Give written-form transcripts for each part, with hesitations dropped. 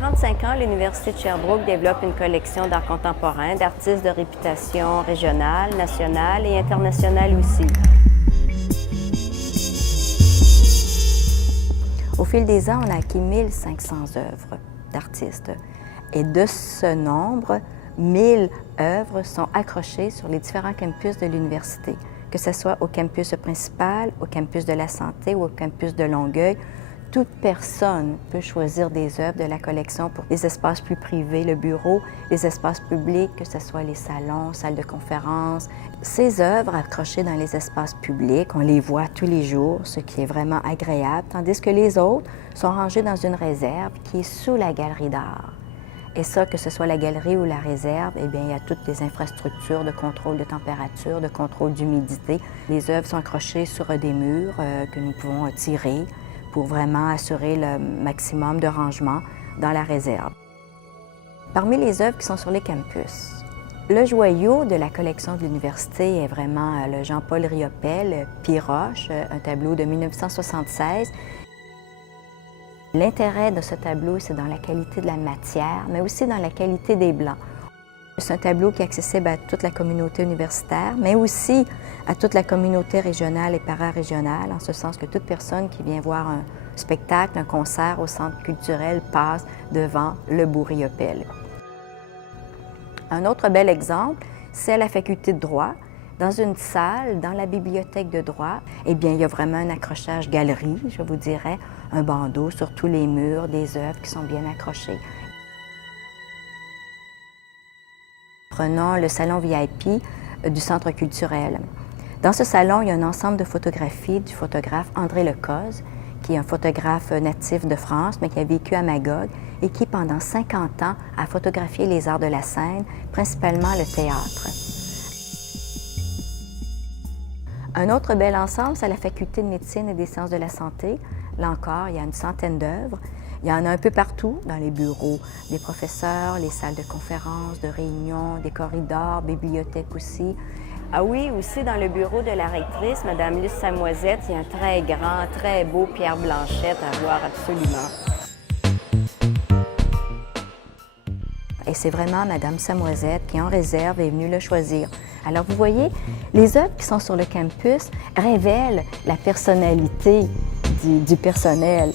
45 ans, l'Université de Sherbrooke développe une collection d'art contemporain d'artistes de réputation régionale, nationale et internationale aussi. Au fil des ans, on a acquis 1500 œuvres d'artistes. Et de ce nombre, 1000 œuvres sont accrochées sur les différents campus de l'université, que ce soit au campus principal, au campus de la Santé ou au campus de Longueuil. Toute personne peut choisir des œuvres de la collection pour les espaces plus privés, le bureau, les espaces publics, que ce soit les salons, salles de conférence. Ces œuvres accrochées dans les espaces publics, on les voit tous les jours, ce qui est vraiment agréable, tandis que les autres sont rangées dans une réserve qui est sous la galerie d'art. Et ça, que ce soit la galerie ou la réserve, eh bien, il y a toutes les infrastructures de contrôle de température, de contrôle d'humidité. Les œuvres sont accrochées sur des murs que nous pouvons tirer pour vraiment assurer le maximum de rangement dans la réserve. Parmi les œuvres qui sont sur les campus, le joyau de la collection de l'université est vraiment le Jean-Paul Riopelle, Piroche, un tableau de 1976. L'intérêt de ce tableau, c'est dans la qualité de la matière, mais aussi dans la qualité des blancs. C'est un tableau qui est accessible à toute la communauté universitaire, mais aussi à toute la communauté régionale et para-régionale, en ce sens que toute personne qui vient voir un spectacle, un concert au centre culturel passe devant le beau Riopelle. Un autre bel exemple, c'est à la faculté de droit. Dans une salle, dans la bibliothèque de droit, eh bien, il y a vraiment un accrochage galerie, je vous dirais, un bandeau sur tous les murs, des œuvres qui sont bien accrochées. Prenons le salon VIP du Centre culturel. Dans ce salon, il y a un ensemble de photographies du photographe André Lecoz, qui est un photographe natif de France, mais qui a vécu à Magog et qui, pendant 50 ans, a photographié les arts de la scène, principalement le théâtre. Un autre bel ensemble, c'est la Faculté de médecine et des sciences de la santé. Là encore, il y a une centaine d'œuvres. Il y en a un peu partout, dans les bureaux des professeurs, les salles de conférences, de réunions, des corridors, bibliothèques aussi. Ah oui, aussi dans le bureau de la rectrice, Mme Luce Samoisette, il y a un très grand, très beau Pierre Blanchette à voir absolument. Et c'est vraiment Mme Samoisette qui, en réserve, est venue le choisir. Alors, vous voyez, les œuvres qui sont sur le campus révèlent la personnalité du personnel.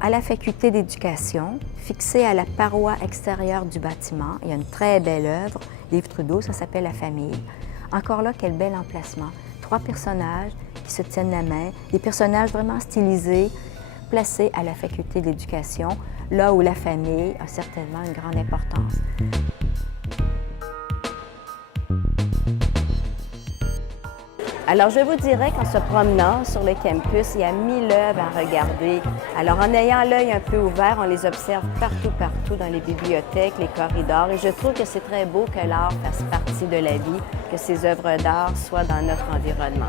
À la faculté d'éducation, fixée à la paroi extérieure du bâtiment, il y a une très belle œuvre, Livre Trudeau, ça s'appelle La famille. Encore là, quel bel emplacement. 3 personnages qui se tiennent la main, des personnages vraiment stylisés, placés à la faculté d'éducation, là où la famille a certainement une grande importance. Alors, je vous dirais qu'en se promenant sur le campus, il y a 1000 œuvres à regarder. Alors, en ayant l'œil un peu ouvert, on les observe partout dans les bibliothèques, les corridors. Et je trouve que c'est très beau que l'art fasse partie de la vie, que ces œuvres d'art soient dans notre environnement.